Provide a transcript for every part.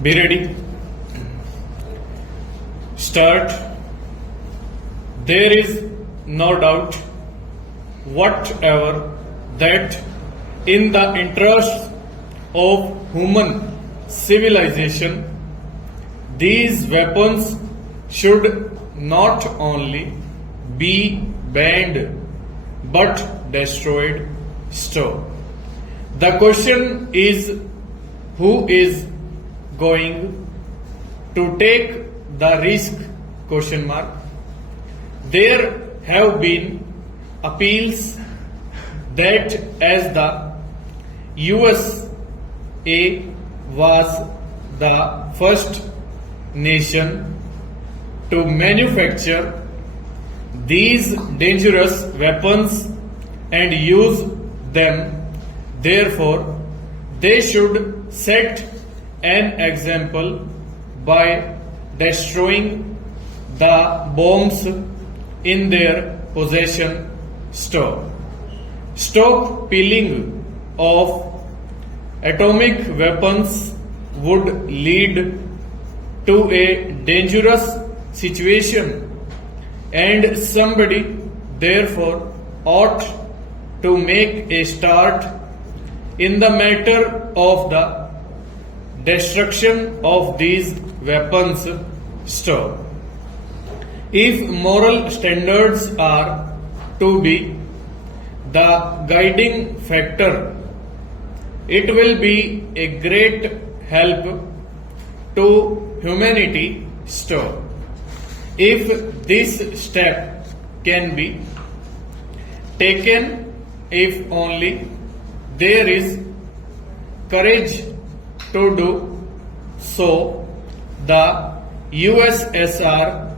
Be ready. Start. There is no doubt whatever that in the interest of human civilization, these weapons should not only be banned but destroyed. So, the question is, who is going to take the risk? Question mark. There have been appeals that as the USA was the first nation to manufacture these dangerous weapons and use them, therefore they should set an example by destroying the bombs in their possession. Stockpiling of atomic weapons would lead to a dangerous situation, and somebody therefore ought to make a start in the matter of the destruction of these weapons. If moral standards are to be the guiding factor, it will be a great help to humanity. If this step can be taken, if only there is courage to do so, the USSR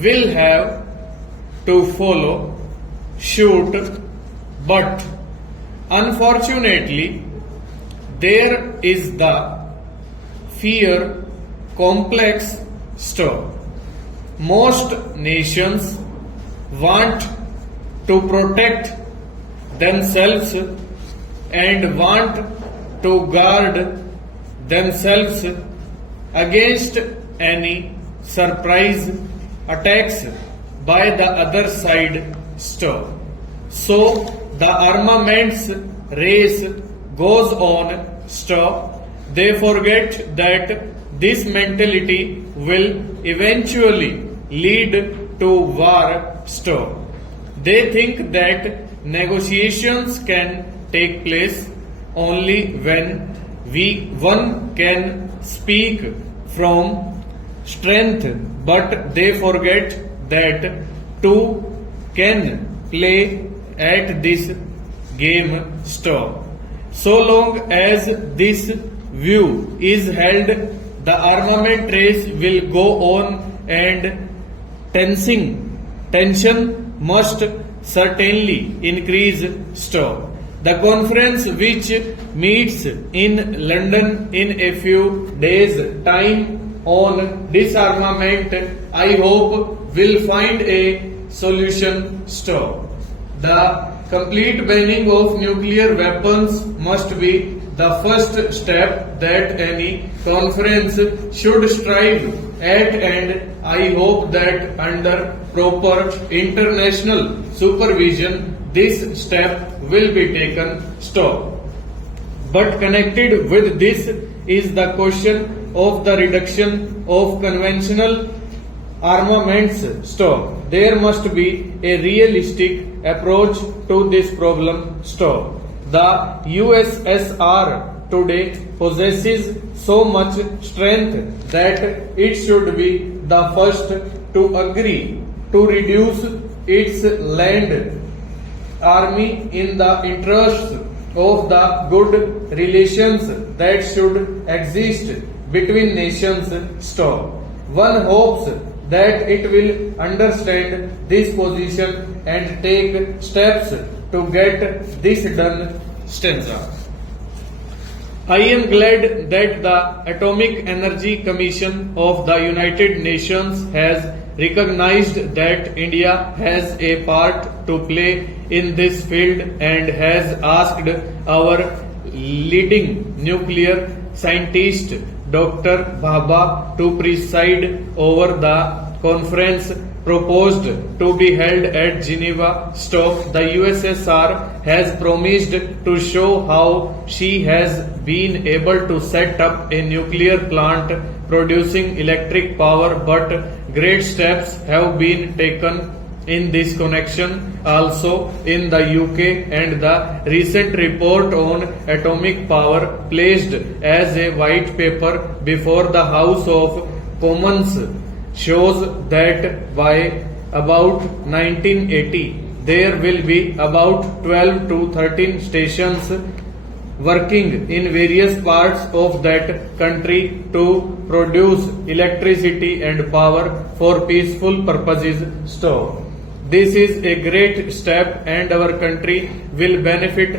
will have to follow suit, but unfortunately there is the fear complex. Most nations want to protect themselves and want to guard themselves against any surprise attacks by the other side. So the armaments race goes on. They forget that this mentality will eventually lead to war. They think that negotiations can take place only when one can speak from strength, but they forget that two can play at this game. So long as this view is held, the armament race will go on, and tension must certainly increase. The conference, which meets in London in a few days' time on disarmament, I hope will find a solution. The complete banning of nuclear weapons must be the first step that any conference should strive at, and I hope that under proper international supervision this step will be taken. But connected with this is the question of the reduction of conventional armaments. There must be a realistic approach to this problem. The USSR today possesses so much strength that it should be the first to agree to reduce its land army in the interest of the good relations that should exist between nations. One hopes that it will understand this position and take steps to get this done. I am glad that the Atomic Energy Commission of the United Nations has recognized that India has a part to play in this field and has asked our leading nuclear scientist Dr. Bhabha to preside over the conference proposed to be held at Geneva. The USSR has promised to show how she has been able to set up a nuclear plant producing electric power, but great steps have been taken in this connection also in the UK, and the recent report on atomic power placed as a white paper before the House of Commons shows that by about 1980 there will be about 12 to 13 stations working in various parts of that country to produce electricity and power for peaceful purposes. So, this is a great step and our country will benefit